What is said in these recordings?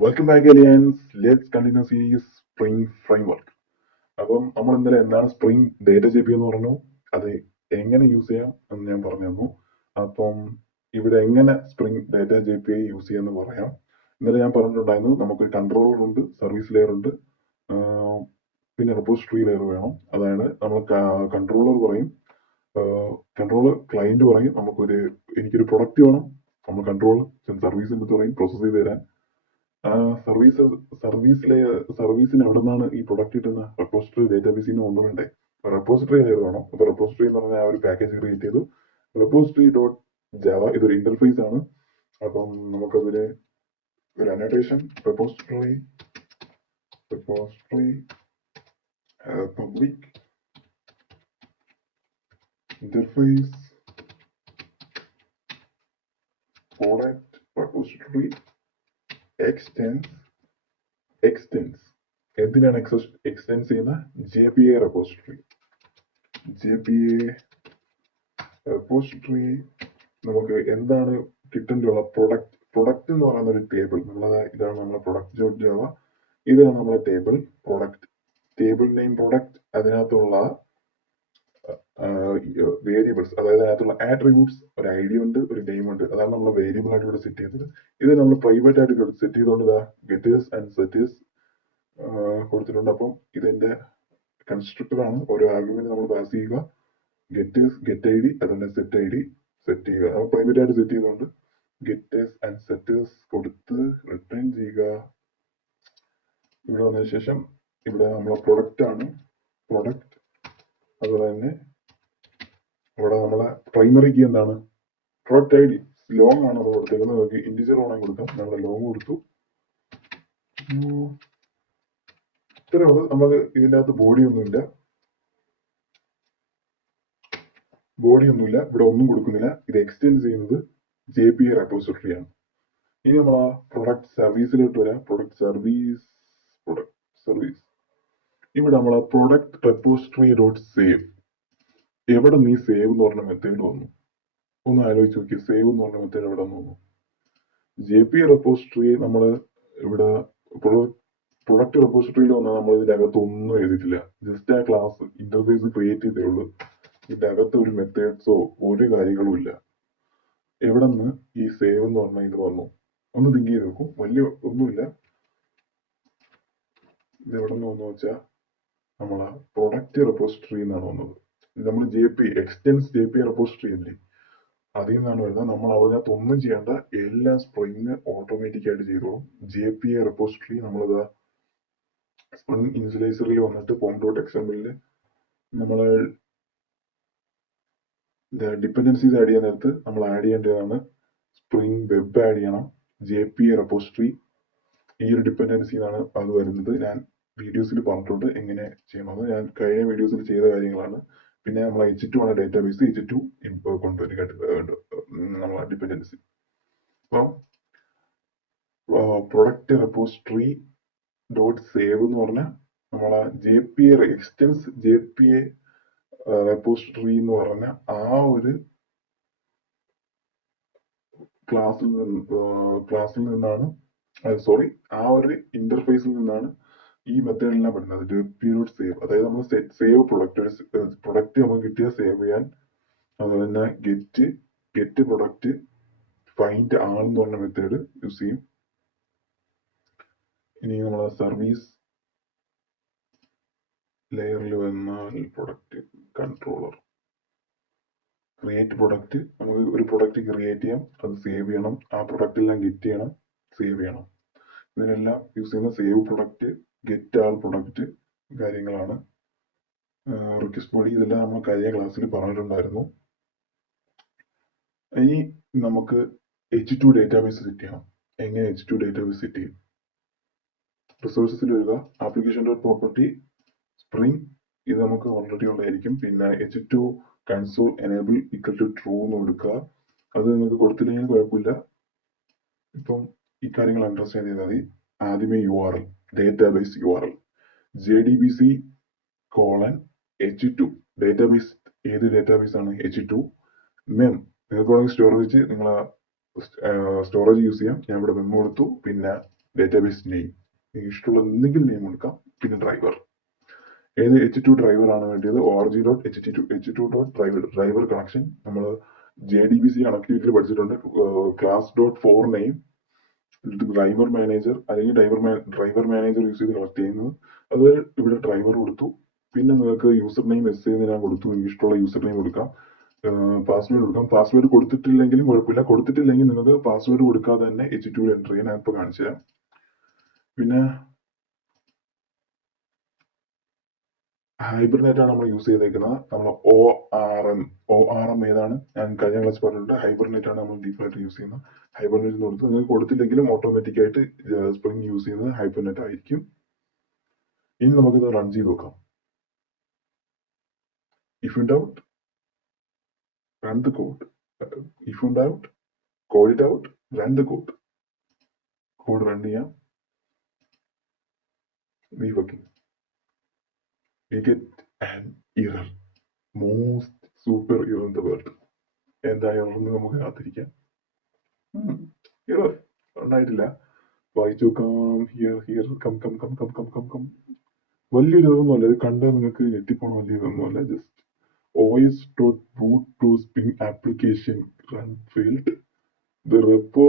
Welcome back aliens. Let's continue series spring framework. അപ്പം നമ്മൾ ഇന്നലെ എന്താണ് സ്പ്രിംഗ് ഡേറ്റ ജെ പി എന്ന് പറഞ്ഞു, അത് എങ്ങനെ യൂസ് ചെയ്യാം എന്ന് ഞാൻ പറഞ്ഞു തന്നു. അപ്പം ഇവിടെ എങ്ങനെ spring data J P I use ചെയ്യാമെന്ന് പറയാം. ഇന്നലെ ഞാൻ പറഞ്ഞിട്ടുണ്ടായിരുന്നു നമുക്കൊരു കൺട്രോളർ ഉണ്ട്, സർവീസ് ലെയർ ഉണ്ട്, പിന്നെ റെപ്പോസിറ്ററി ലെയർ വേണം. അതാണ് നമ്മൾ കൺട്രോളർ പറയും, കൺട്രോളർ ക്ലയന്റ് പറയും എനിക്കൊരു പ്രൊഡക്റ്റ് വേണം, നമ്മൾ കൺട്രോൾ സർവീസ് എന്ന് പറയും പ്രോസസ് ചെയ്ത് തരാൻ. സർവീസിന് എവിടെ നിന്നാണ് ഈ പ്രൊഡക്റ്റ് കിട്ടുന്നത്? റെപ്പോസിറ്ററി ഡേറ്റാബേസിൽ നിന്ന് കൊണ്ടുവരണ്ടേ? റെപ്പോസിറ്ററി ലെയർ വേണം. അപ്പൊ റെപ്പോസിറ്ററി എന്ന് പറഞ്ഞാൽ ഒരു പാക്കേജ് ക്രിയേറ്റ് ചെയ്തു, റെപ്പോസിറ്ററി ഡോട്ട് ജാവ. ഇതൊരു ഇന്റർഫേസ് ആണ്. അപ്പം നമുക്കതില് ഒരു annotation repository public interface product repository extends. എന്തിനാണ് എക്സ്റ്റെൻസ് ചെയ്യുന്ന? J P A repository. Repository നമുക്ക് എന്താണ് കിട്ടേണ്ടിയുള്ള പ്രൊഡക്റ്റ് എന്ന് പറയുന്ന ഒരു ടേബിൾ. ഇതാണ് നമ്മളെ പ്രൊഡക്റ്റ് ഡോട്ട് ജാവ. ഇതാണ് നമ്മളെ ടേബിൾ നെയിം പ്രൊഡക്റ്റ്. അതിനകത്തുള്ള വേരിയബിൾസ്, അതായത് അതിനകത്തുള്ള ആട്രിബ്യൂട്ട്സ്, ഒരു ഐ ഡി ഉണ്ട്, ഒരു നെയിം ഉണ്ട്. അതാണ് നമ്മൾ വേരിയബിൾ ആയിട്ട് ഇവിടെ സെറ്റ് ചെയ്തത്. ഇത് നമ്മൾ പ്രൈവറ്റ് ആയിട്ട് സെറ്റ് ചെയ്തുകൊണ്ട് ഗെറ്റേഴ്സ് ആൻഡ് സെറ്റേഴ്സ് കൊടുത്തിട്ടുണ്ട്. അപ്പം ഇതെന്റെ കൺസ്ട്രക്ടർ ആണ്. ഓരോ ആർഗ്യുമെന്റ് നമ്മൾ പാസ് ചെയ്യുക. ഗെറ്റേഴ്സ് ഗെറ്റ് ഐ ഡി, അതുപോലെ സെറ്റ് ഐ ഡി സെറ്റ് ചെയ്യുക. നമ്മൾ പ്രൈവറ്റ് ആയിട്ട് സെറ്റ് ചെയ്തുകൊണ്ട് ഗെറ്റേഴ്സ് ആൻഡ് സെറ്റേഴ്സ് കൊടുത്ത് റിട്ടേൺ ചെയ്യുക. ഇവിടെ വന്നതിന് ശേഷം ഇവിടെ നമ്മളെ പ്രൊഡക്റ്റ് ആണ്, പ്രൊഡക്റ്റ്. അതുപോലെ തന്നെ ഇവിടെ നമ്മളെ പ്രൈമറി കീ എന്താണ്? Product I D. ലോങ് ആണ് നമ്മൾ കൊടുത്തേക്കുന്നത്. നമുക്ക് ഇൻഡിജർ വേണമെങ്കിൽ കൊടുക്കാം. നമ്മൾ ലോങ് കൊടുത്തു. ഇത്രയേ ഉള്ളൂ. നമുക്ക് ഇതിൻ്റെ അകത്ത് ബോഡി ഒന്നുമില്ല. ഇവിടെ ഒന്നും കൊടുക്കുന്നില്ല. ഇത് എക്സ്റ്റെൻഡ് ചെയ്യുന്നത് ജെ പി എ റെപ്പോസിറ്ററി ആണ്. ഇനി നമ്മൾ ആ പ്രൊഡക്റ്റ് സർവീസിലോട്ട് വരാം. Product service. ഇവിടെ നമ്മൾ പ്രൊഡക്റ്റ് റെപ്പോസിറ്ററി ഡോട്ട് സേവ്. എവിടെ നീ സേവ് എന്ന് പറഞ്ഞ മെത്തേഡ് വന്നു? ഒന്ന് ആലോചിച്ച് നോക്കി. സേവ് എന്ന് പറഞ്ഞ മെത്തേഡ് എവിടെ വന്നു? ജെ പി റെപ്പോസിറ്ററി നമ്മൾ ഇവിടെ പ്രൊഡക്റ്റ് റെപ്പോസിറ്ററിയിൽ വന്നാൽ നമ്മൾ ഇതിന്റെ അകത്ത് ഒന്നും എഴുതിയിട്ടില്ല. ജസ്റ്റ് ആ ക്ലാസ് ഇന്റർഫേസ് ക്രിയേറ്റ് ചെയ്തേ ഉള്ളൂ. ഇതിന്റെ അകത്ത് ഒരു മെത്തേഡ്സോ ഒരു കാര്യങ്ങളും ഇല്ല. എവിടെ നിന്ന് ഈ സേവ് എന്ന് പറഞ്ഞ ഇത് വന്നു? ഒന്ന് തിങ്ക് ചെയ്ത് നോക്കും. വലിയ ഒന്നുമില്ല. ഇത് എവിടെ നിന്ന് വന്നു വെച്ചാൽ നമ്മളെ പ്രൊഡക്റ്റ് റെപ്പോസിറ്ററി എന്നാണ് വന്നത്. നമ്മൾ എക്സ്റ്റെൻസ് ജെ പി റെപ്പോസിറ്ററി ഇല്ലേ, അതിൽ നിന്നാണ് വരുന്നത്. നമ്മൾ അതിനകത്ത് ഒന്നും ചെയ്യേണ്ട, എല്ലാം സ്പ്രിങ് ഓട്ടോമാറ്റിക് ആയിട്ട് ചെയ്തോളും. ജെ പി എ റെപ്പോസിറ്ററി നമ്മളിത് സ്പ്രിങ് ഇനിഷ്യലൈസറിൽ വന്നിട്ട് ഫോം ഡോട്ട് എക്സാമ്പിളിൽ നമ്മൾ ഡിപ്പെൻഡൻസീസ് ആഡ് ചെയ്യാൻ നേരത്ത് നമ്മൾ ആഡ് ചെയ്യേണ്ടതാണ് സ്പ്രിങ് വെബ് ആഡ് ചെയ്യണം. ജെ പി എ റെപ്പോസിറ്ററി ഈ ഒരു ഡിപ്പെൻഡൻസിന്നാണ് അത് വരുന്നത്. ഞാൻ വീഡിയോസിൽ പറഞ്ഞിട്ടുണ്ട് എങ്ങനെ ചെയ്യണമെന്ന്. ഞാൻ കഴിഞ്ഞ വീഡിയോസിൽ ചെയ്ത കാര്യങ്ങളാണ്. പിന്നെ നമ്മൾ H2 ആണ് ഡേറ്റാബേസ്. H2 കൊണ്ടുവരും നമ്മളെ ഡിപ്പെൻഡൻസി. അപ്പം പ്രൊഡക്റ്റ് റെപ്പോസിറ്ററി ഡോട്ട് സേവ് എന്ന് പറഞ്ഞാൽ നമ്മളെ J P A extends J P A repository എന്ന് പറഞ്ഞ ആ ഒരു ക്ലാസ്സിൽ നിന്നാണ്, ആ ഒരു ഇന്റർഫേസിൽ നിന്നാണ് ഈ മെത്തേഡെല്ലാം വരുന്നത്. ഡോട്ട് സേവ്, അതായത് നമ്മൾ സേവ് പ്രൊഡക്റ്റ് നമുക്ക് കിട്ടിയ സേവ് ചെയ്യാൻ. അതുപോലെ തന്നെ ഗെറ്റ് പ്രൊഡക്റ്റ് ഫൈൻഡ് ആൾ എന്ന് പറഞ്ഞ മെത്തേഡ് യൂസ് ചെയ്യും. ഇനി നമ്മൾ സർവീസ് ലെയറിൽ വന്നാൽ പ്രൊഡക്റ്റ് കൺട്രോളർ ക്രിയേറ്റ് പ്രൊഡക്റ്റ്. നമുക്ക് ഒരു പ്രൊഡക്റ്റ് ക്രിയേറ്റ് ചെയ്യാം, അത് സേവ് ചെയ്യണം, ആ പ്രൊഡക്റ്റ് എല്ലാം ഗെറ്റ് ചെയ്യണം, സേവ് ചെയ്യണം. ഇതിനെല്ലാം യൂസ് ചെയ്യുന്ന സേവ് പ്രൊഡക്റ്റ്, ഗെറ്റ് ആൾ പ്രൊഡക്റ്റ് കാര്യങ്ങളാണ്. റിക്വസ്റ്റ് ബോഡി, ഇതെല്ലാം നമ്മൾ കഴിഞ്ഞ ക്ലാസ്സിൽ പറഞ്ഞിട്ടുണ്ടായിരുന്നു. ഇനി നമുക്ക് H2 ഡേറ്റാബേസ് സെറ്റ് ചെയ്യണം. എങ്ങനെ H2 ഡേറ്റാബേസ് സെറ്റ് ചെയ്യും? റിസോഴ്സസിൽ വരിക, ആപ്ലിക്കേഷൻ ഡോട്ട് പ്രോപ്പർട്ടി സ്പ്രിംഗ്. ഇത് നമുക്ക് ഓൾറെഡി ഉള്ളതായിരിക്കും. പിന്നെ H2 console enable equal to true എന്ന് കൊടുക്കുക. അത് നിങ്ങൾക്ക് കൊടുത്തില്ലെങ്കിൽ കുഴപ്പമില്ല. ഇപ്പം ഈ കാര്യങ്ങൾ അണ്ടർസ്റ്റാൻഡ് ചെയ്താൽ മതി. ആദ്യമേ URL, database URL JDBC: H2 database. ഏത് ഡേറ്റാബേസ് ആണ്? H2 മെം. നിങ്ങൾക്ക് വേണമെങ്കിൽ സ്റ്റോറേജ് യൂസ് ചെയ്യാം. ഞാൻ ഇവിടെ മെം കൊടുത്തു. പിന്നെ ഡേറ്റാബേസ് നെയിം, ഇഷ്ടമുള്ള എന്തെങ്കിലും നെയിം കൊടുക്കാം. പിന്നെ ഡ്രൈവർ, ഏത് H2 ഡ്രൈവർ ആണ് വേണ്ടത്, org.h2 ഡ്രൈവർ കണക്ഷൻ നമ്മൾ JDBC കണക്ടിവിറ്റിയിൽ പഠിച്ചിട്ടുണ്ട്. class.for നെയിം, ഡ്രൈവർ മാനേജർ അല്ലെങ്കിൽ ഡ്രൈവർ മാനേജർ യൂസ് ചെയ്ത് കണക്ട് ചെയ്യുന്നത്. അത് ഇവിടെ ഡ്രൈവർ കൊടുത്തു. പിന്നെ നിങ്ങൾക്ക് യൂസർ നെയിം ഞാൻ കൊടുത്തു, നിങ്ങൾക്ക് ഇഷ്ടമുള്ള യൂസർ നെയിം കൊടുക്കാം, പാസ്വേഡ് കൊടുക്കാം. പാസ്വേഡ് കൊടുത്തിട്ടില്ലെങ്കിലും കുഴപ്പമില്ല, കൊടുത്തിട്ടില്ലെങ്കിൽ നിങ്ങൾക്ക് പാസ്വേഡ് കൊടുക്കാതെ തന്നെ H2 എൻ്റർ ചെയ്യാൻ ഞാൻ ഇപ്പോൾ കാണിച്ചു തരാം. പിന്നെ ഹൈബർനെറ്റ് ആണ് നമ്മൾ യൂസ് ചെയ്തേക്കുന്നത്. നമ്മൾ ORM ഏതാണ് ഞാൻ കഴിഞ്ഞ ക്ലാസ് പറഞ്ഞിട്ടുണ്ട്. ഹൈബർനെറ്റ് ആണ് നമ്മൾ ഡീഫോൾട്ട് യൂസ് ചെയ്യുന്നത്. ഹൈബർനെറ്റ് കൊടുത്ത് നിങ്ങൾക്ക് കൊടുത്തില്ലെങ്കിലും ഓട്ടോമാറ്റിക് ആയിട്ട് സ്പ്രിംഗ് യൂസ് ചെയ്യുന്നത് ഹൈബർനെറ്റ് ആയിരിക്കും. ഇനി നമുക്കിത് റൺ ചെയ്ത് നോക്കാം. If in doubt, run the code. If in doubt, code it out, run the code. Code run ചെയ്യാം. Reworking. We get an error. Most super error in the world. എന്താ error എന്ന് നമുക്ക് കാത്തിരിക്കാം. Error ഉണ്ടായിട്ടില്ല. വായിച്ചു നോക്കാം. Here, come. വലിയൊരു ഇതൊന്നുമല്ല, ഇത് കണ്ടാൽ നിങ്ങൾക്ക് ഞെട്ടിപ്പോണ വലിയ ഇതൊന്നുമല്ല. Just os.boot to Spring application run failed. The repo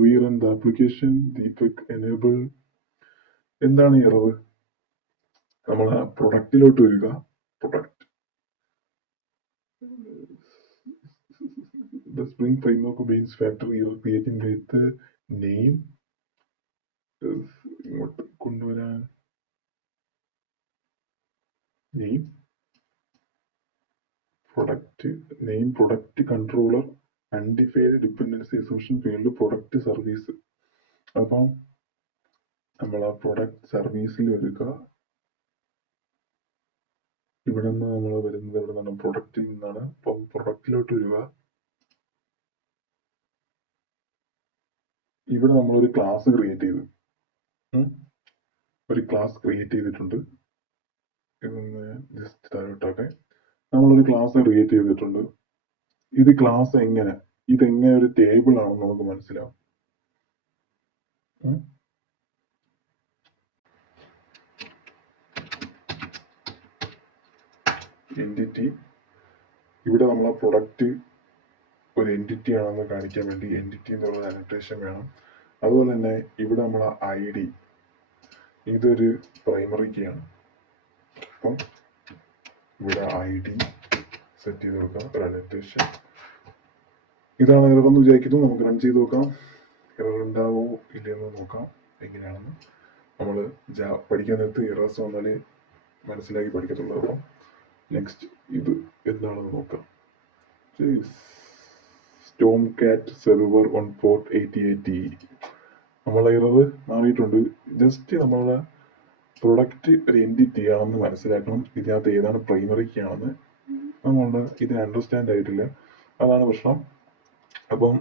rerun the application. Deepak enable. എന്താണ് എറർ? നമ്മൾ പ്രൊഡക്റ്റിലോട്ട് വരിക. Product the Spring framework means factory error creating with name. ഇങ്ങോട്ട് കൊണ്ടുവരാൻ name product controller undefined dependency assumption field product service. അപ്പം നമ്മൾ ആ product സർവീസിൽ വരിക. ഇവിടെ നിന്ന് നമ്മൾ വരുന്നത് ഇവിടെ നിന്നാണ്, പ്രൊഡക്റ്റിൽ നിന്നാണ്. അപ്പം പ്രൊഡക്റ്റിലോട്ട് വരിക. ഇവിടെ നമ്മളൊരു ക്ലാസ് ക്രിയേറ്റ് ചെയ്തിട്ടുണ്ട്. ഇതൊന്ന് ജസ്റ്റ് താഴോട്ടാക്കെ. നമ്മളൊരു ക്ലാസ് ക്രിയേറ്റ് ചെയ്തിട്ടുണ്ട്. ഇത് ക്ലാസ് ഇതെങ്ങനെ ഒരു ടേബിൾ ആണെന്ന് നമുക്ക് മനസ്സിലാവും. എൻറ്റിറ്റി, ഇവിടെ നമ്മളെ പ്രൊഡക്റ്റ് ഒരു എൻറ്റിറ്റി ആണെന്ന് കാണിക്കാൻ വേണ്ടി എൻറ്റിറ്റി എന്നുള്ള അനോട്ടേഷൻ വേണം. അതുപോലെ തന്നെ ഇവിടെ നമ്മളെ ID, ഇതൊരു പ്രൈമറി കീ ആണ്. അപ്പം ഇവിടെ ID സെറ്റ് ചെയ്ത് കൊടുക്കാം, ഒരു അനോട്ടേഷൻ. ഇതാണ് എറർ എന്ന് വിചാരിക്കുന്നു. നമുക്ക് റൺ ചെയ്ത് നോക്കാം. എറർ ഉണ്ടാവോ ഇല്ലയെന്ന് നോക്കാം എങ്ങനെയാണെന്ന്. നമ്മൾ പഠിക്കാൻ നേരത്ത് എറേഴ്സ് വന്നാലേ മനസ്സിലാക്കി പഠിക്കത്തുള്ളൂ. അപ്പം നെക്സ്റ്റ് ഇത് എന്താണെന്ന് നോക്കാം. സ്റ്റോം കാറ്റ് സെർവർ ഓൺ പോർട്ട് 8080. നമ്മളെ എറർ മാറിയിട്ടുണ്ട്. ജസ്റ്റ് നമ്മളെ പ്രൊഡക്റ്റ് ഒരു എൻറ്റിറ്റി ആണെന്ന് മനസ്സിലാക്കണം. ഇതിനകത്ത് ഏതാണ് പ്രൈമറി കീ ആണെന്ന് നമ്മളുടെ ഇത് അണ്ടർസ്റ്റാൻഡ് ആയിട്ടില്ല, അതാണ് പ്രശ്നം. അപ്പം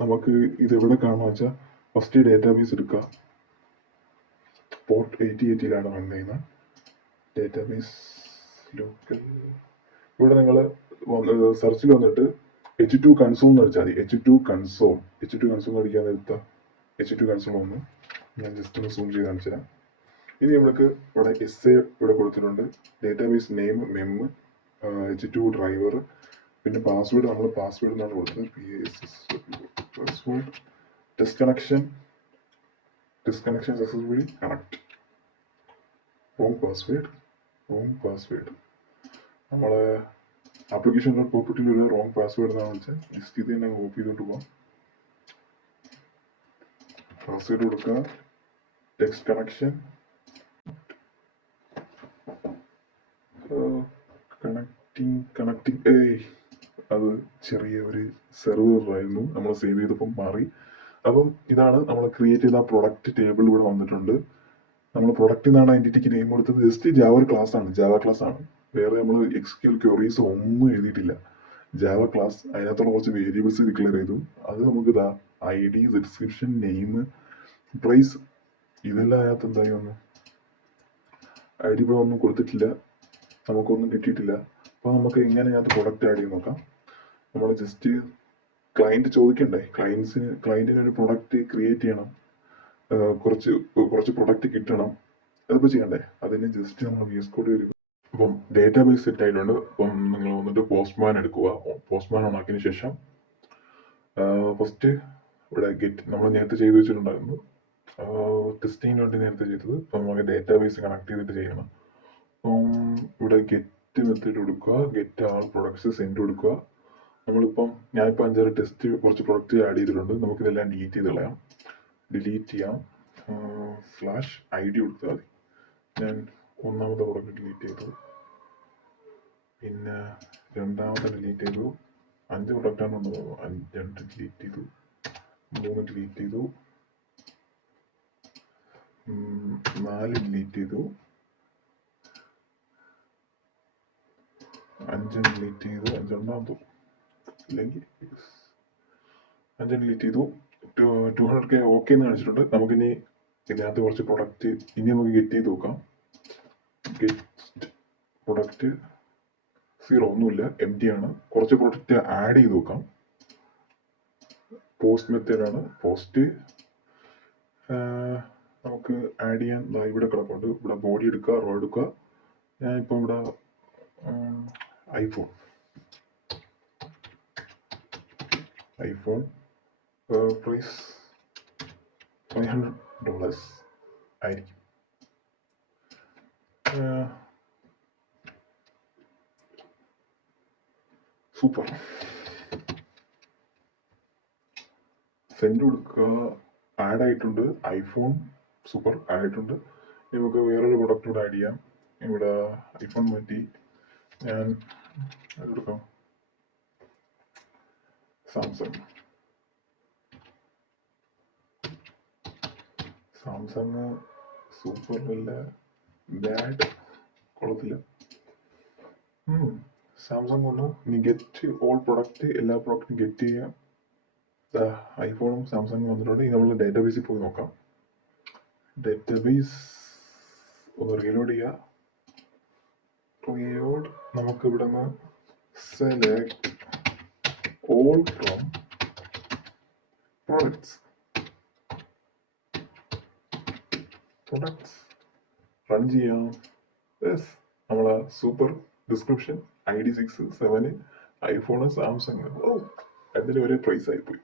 നമുക്ക് ഇത് എവിടെ കാണാമെന്ന് വെച്ചാൽ ഫസ്റ്റ് ഡേറ്റാബേസ് എടുക്കുക. പോർട്ട് 8080ലാണ് റൺ ചെയ്യുന്നത് ഡേറ്റാബേസ് ലോക്കൽ. ഇവിടെ നിങ്ങൾ സെർച്ചിൽ വന്നിട്ട് H2 കൺസോൾ എന്ന് അടിച്ചാൽ മതി. H2 കൺസോൾ അടിക്കാൻ നേരത്തെ H2 കൺസോൾ ഒന്ന് ഞാൻ ജസ്റ്റ് ഒന്ന് സൂം ചെയ്ത് കാണിച്ചു തരാം. ഇനി നമ്മൾക്ക് ഇവിടെ SA ഇവിടെ കൊടുത്തിട്ടുണ്ട്. ഡേറ്റാബേസ് നെയിം മെം, H2 ഡ്രൈവർ, പിന്നെ പാസ്വേഡ് നമ്മൾ പാസ്വേഡ് എന്നാണ് കൊടുത്തത്. Password test connection successfully connect. Wrong password നമ്മളെ ആപ്ലിക്കേഷൻ പ്രോപ്പർട്ടിയിൽ ഒരു റോങ് പാസ്വേഡ് എന്നാണ് വെച്ചാൽ ജസ്റ്റ് ഇത് തന്നെ കോപ്പി ചെയ്തോണ്ട് പോകാം. പാസ്വേഡ് കൊടുക്കുക, ടെക്സ്റ്റ് കണക്ഷൻ, കണക്ടിങ്. അത് ചെറിയ ഒരു സെർവർ ആയിരുന്നു, നമ്മൾ സേവ് ചെയ്തപ്പം മാറി. അപ്പം ഇതാണ് നമ്മൾ ക്രിയേറ്റ് ചെയ്ത പ്രൊഡക്റ്റ് ടേബിൾ ഇവിടെ വന്നിട്ടുണ്ട്. നമ്മൾ പ്രൊഡക്റ്റ് എന്നാണ് ഐഡന്റിറ്റിക്ക് നെയിം കൊടുത്തത്. ജസ്റ്റ് ജാവ ക്ലാസ് ആണ്. വേറെ നമ്മൾ എക്സ്ക്യൂഎൽ ക്വറീസ് ഒന്നും എഴുതിയിട്ടില്ല. ജാവ ക്ലാസ്, അതിനകത്തുള്ള കുറച്ച് വേരിയബിൾസ് ഡിക്ലെയർ ചെയ്തു. അത് നമുക്ക് ഇതാ ID, ഡിസ്ക്രിപ്ഷൻ, നെയിം, പ്രൈസ്, ഇതെല്ലാം അതിനകത്ത് എന്തായി വന്നു. ID ഇവിടെ ഒന്നും കൊടുത്തിട്ടില്ല, നമുക്കൊന്നും കിട്ടിയിട്ടില്ല. അപ്പോൾ നമുക്ക് എങ്ങനെ അതിനകത്ത് പ്രൊഡക്റ്റ് ആഡ് ചെയ്ത് നോക്കാം. നമ്മൾ ജസ്റ്റ് ക്ലയൻറ്റ് ചോദിക്കണ്ടേ, ക്ലയൻറ്റിന് ഒരു പ്രൊഡക്റ്റ് ക്രിയേറ്റ് ചെയ്യണം. കുറച്ച് പ്രൊഡക്റ്റ് കിട്ടണം. അതിപ്പോൾ ചെയ്യണ്ടേ? അതിന് ജസ്റ്റ് നമ്മൾ VS കോഡ് വരിക. അപ്പം ഡേറ്റാബേസ് സെറ്റ് ആയിട്ടുണ്ട്. അപ്പം നിങ്ങൾ വന്നിട്ട് പോസ്റ്റ്മാൻ എടുക്കുക. പോസ്റ്റ്മാൻ ഓൺ ആക്കിയതിന് ശേഷം ഫസ്റ്റ് ഇവിടെ ഗെറ്റ് നമ്മൾ നേരത്തെ ചെയ്ത് വെച്ചിട്ടുണ്ടായിരുന്നു. ടെസ്റ്റിങ്ങിന് വേണ്ടി നേരത്തെ ചെയ്തത്. അപ്പം നമുക്ക് ഡേറ്റാബേസ് കണക്ട് ചെയ്തിട്ട് ചെയ്യണം. അപ്പം ഇവിടെ ഗെറ്റ് മെത്തേഡ് കൊടുക്കുക, ഗെറ്റ് ആൾ പ്രൊഡക്ട്സ് സെൻഡ് കൊടുക്കുക. നമ്മളിപ്പം ഞാനിപ്പോൾ 5-6 കുറച്ച് പ്രൊഡക്റ്റ് ആഡ് ചെയ്തിട്ടുണ്ട്. നമുക്കിതെല്ലാം ഡിലീറ്റ് ചെയ്ത് കളയാം. ഡിലീറ്റ് ചെയ്യാം. /ID കൊടുത്താൽ മതി. ഞാൻ ഒന്നാമത്തെ പ്രൊഡക്റ്റ് ഡിലീറ്റ് ചെയ്തു, പിന്നെ രണ്ടാമത്തെ ഡിലീറ്റ് ചെയ്തു. 5 പ്രൊഡക്റ്റാണ് ഉള്ളത്. 2 ഡിലീറ്റ് ചെയ്തു, 3 ഡിലീറ്റ് ചെയ്തു, 4 ഡിലീറ്റ് ചെയ്തു, 5 ഡിലീറ്റ് ചെയ്തു. 5 ഉണ്ടാകുന്നു ഇല്ലെങ്കിൽ 5 ഡിലീറ്റ് ചെയ്തു. 200K ഓക്കെ എന്ന് കാണിച്ചിട്ടുണ്ട്. നമുക്കിനി ഇതിനകത്ത് കുറച്ച് പ്രൊഡക്റ്റ് ഇനി നമുക്ക് ഗെറ്റ് ചെയ്ത് നോക്കാം. ഗെറ്റ് പ്രൊഡക്റ്റ് 0 ഒന്നുമില്ല, empty ആണ്. കുറച്ച് പ്രൊഡക്റ്റ് ആഡ് ചെയ്ത് നോക്കാം. പോസ്റ്റ് മെത്തേഡാണ്. പോസ്റ്റ് നമുക്ക് ആഡ് ചെയ്യാൻ ഇവിടെ കിടപ്പുണ്ട്. ഇവിടെ ബോഡി എടുക്കുക, റോ എടുക്കുക. ഞാനിപ്പോൾ ഇവിടെ ഐഫോൺ പ്രൈസ് $500 ആയിരിക്കും. സൂപ്പർ. സെൻഡ് കൊടുക്കുക. ആഡ് ആയിട്ടുണ്ട്. ഐഫോൺ സൂപ്പർ ആയിട്ടുണ്ട്. നമുക്ക് വേറൊരു പ്രൊഡക്റ്റ് കൂടെ ആഡ് ചെയ്യാം. ഇവിടെ ഐഫോൺ മാറ്റി ഞാൻ എടുക്കാം. സാംസങ് സൂപ്പർ അല്ല, ബാഡ് കൊള്ളത്തില്ല. സാംസങ് വന്നു. ഇനി ഗെറ്റ് ഓൾ പ്രൊഡക്റ്റ്, എല്ലാ പ്രൊഡക്റ്റും ഗെറ്റ് ചെയ്യാം. ഐഫോണും സാംസങ്ങും വന്നിട്ടുണ്ട്. ഇനി നമ്മൾ ഡേറ്റാബേസിൽ പോയി നോക്കാം. ഡേറ്റാബേസ് ഒന്ന് റീലോഡ് ചെയ്യുക. നമുക്ക് ഇവിടെ നിന്ന് select all from products run ചെയ്യാം. യെസ്, നമ്മളെ super description ID6 7 iPhone Samsung. അതിൻ്റെ ഒരേ പ്രൈസ് ആയിപ്പോയി.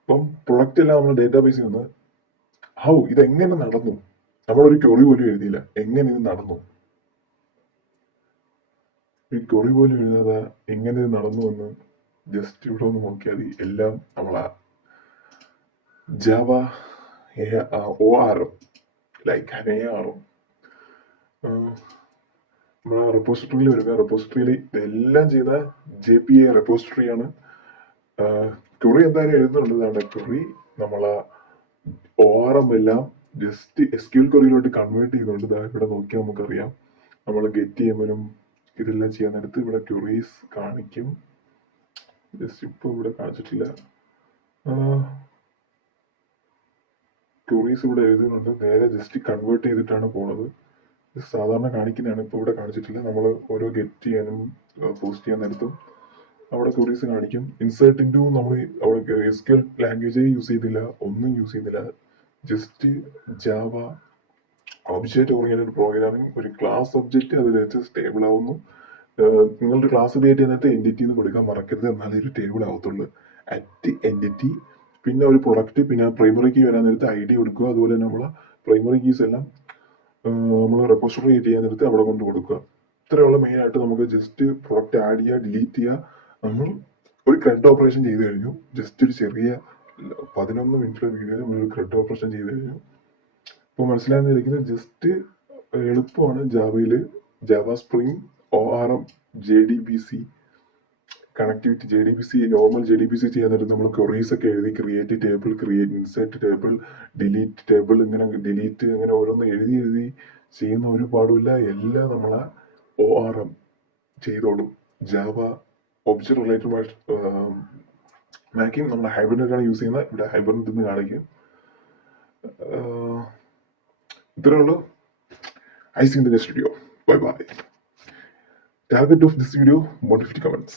അപ്പം പ്രൊഡക്റ്റ് എല്ലാം നമ്മൾ ഡേറ്റാബേസിൽ നിന്ന് ഇതെങ്ങനെ നടന്നു? നമ്മളൊരു ക്വറി പോലും എഴുതിയില്ല. എങ്ങനെ ഇത് നടന്നു? ഈ ക്വറി പോലും എഴുതാതെ എങ്ങനെ ഇത് നടന്നു എന്ന് ജസ്റ്റ് ഇവിടെ ഒന്ന് നോക്കിയാൽ മതി. എല്ലാം നമ്മളെ ജാവ ORM നമ്മളെ റെപ്പോസിറ്ററിയിൽ വരിക. റെപ്പോസിറ്ററിയിൽ ഇതെല്ലാം ചെയ്ത JPA റെപ്പോസിറ്ററി ആണ്. ക്വറി എന്തായാലും എഴുതുന്നുണ്ട്. ക്വറി നമ്മളെ ORM എല്ലാം ജസ്റ്റ് SQL ക്വറിയിലോട്ട് കൺവേർട്ട് ചെയ്തുകൊണ്ട് ഇവിടെ നോക്കിയാൽ നമുക്കറിയാം. നമ്മൾ ഗെറ്റ് ചെയ്യുമ്പോഴും ഇതെല്ലാം ചെയ്യാൻ നേരത്ത് ഇവിടെ ക്വറീസ് കാണിക്കും. ജസ്റ്റ് ഇപ്പോൾ ഇവിടെ കാണിച്ചിട്ടില്ല. ക്വറീസ് ഇവിടെ എഴുതുന്നുണ്ട്. നേരെ ജസ്റ്റ് കൺവേർട്ട് ചെയ്തിട്ടാണ് പോണത്. സാധാരണ കാണിക്കുന്നതാണ്. ഇപ്പോൾ ഇവിടെ കാണിച്ചിട്ടില്ല. നമ്മൾ ഓരോ ഗെറ്റ് ചെയ്യാനും പോസ്റ്റ് ചെയ്യാൻ നേരത്തും അവിടെ ക്വറീസ് കാണിക്കും. ഇൻസേർട്ട് ഇൻറ്റു നമ്മൾ അവിടെ SQL ലാംഗ്വേജ് യൂസ് ചെയ്തില്ല, ഒന്നും യൂസ് ചെയ്തില്ല. Just Java object oriented programming. ഒരു ക്ലാസ് ഒബ്ജക്റ്റ് അത് വെച്ച് സ്റ്റേബിൾ ആവുന്നു. നിങ്ങളുടെ ക്ലാസ് ക്രിയേറ്റ് ചെയ്യുന്നത് എൻറ്റിറ്റി എന്ന് കൊടുക്കാൻ മറക്കരുത്, എന്നാലേ ഒരു ടേബിൾ ആവത്തുള്ളൂ. @entity, പിന്നെ ഒരു പ്രൊഡക്റ്റ്, പിന്നെ പ്രൈമറി കീ വരാൻ നേരത്ത് ID കൊടുക്കുക. അതുപോലെ നമ്മൾ പ്രൈമറി കീസ് എല്ലാം നമ്മൾ റെപ്പോസിറ്ററി ക്രിയേറ്റ് ചെയ്യാൻ നേരത്ത് അവിടെ കൊണ്ട് കൊടുക്കുക. ഇത്രയുള്ള മെയിൻ ആയിട്ട് നമുക്ക് ജസ്റ്റ് പ്രൊഡക്റ്റ് ആഡ് ചെയ്യുക, ഡിലീറ്റ് ചെയ്യുക. നമ്മൾ ഒരു CRUD ഓപ്പറേഷൻ ചെയ്ത് കഴിഞ്ഞു. ജസ്റ്റ് ഒരു ചെറിയ 11 മിനിറ്റിലെ വീഡിയോ നമ്മളൊരു CRUD ഓപ്പറേഷൻ ചെയ്ത് കഴിഞ്ഞു. ഇപ്പോൾ മനസ്സിലാകുന്നിരിക്കുന്നത് ജസ്റ്റ് എളുപ്പമാണ്. Java spring ORM JDBC connectivity. Normal JDBC ചെയ്യാൻ നേരം നമ്മൾ ക്വറീസ് ഒക്കെ എഴുതി create table, insert table, delete table, ഇങ്ങനെ ഡിലീറ്റ്, ഇങ്ങനെ ഓരോന്ന് എഴുതി ചെയ്യുന്ന ഒരു പാടുമില്ല. എല്ലാം നമ്മളെ ORM ചെയ്തോളും. ജാവ ഒബ്ജക്റ്റ് റിലേറ്റഡ് മാക്കിംഗ് നമ്മൾ ഹൈബർനെറ്റ് ആണ് യൂസ് ചെയ്യുന്നത്. ഇവിടെ ഹൈബർനെറ്റ് എന്ന് കാണിക്കും. ഇത്രേ ഉള്ളൂ. I see you in the next video. Bye bye. Target of this video 150 comments.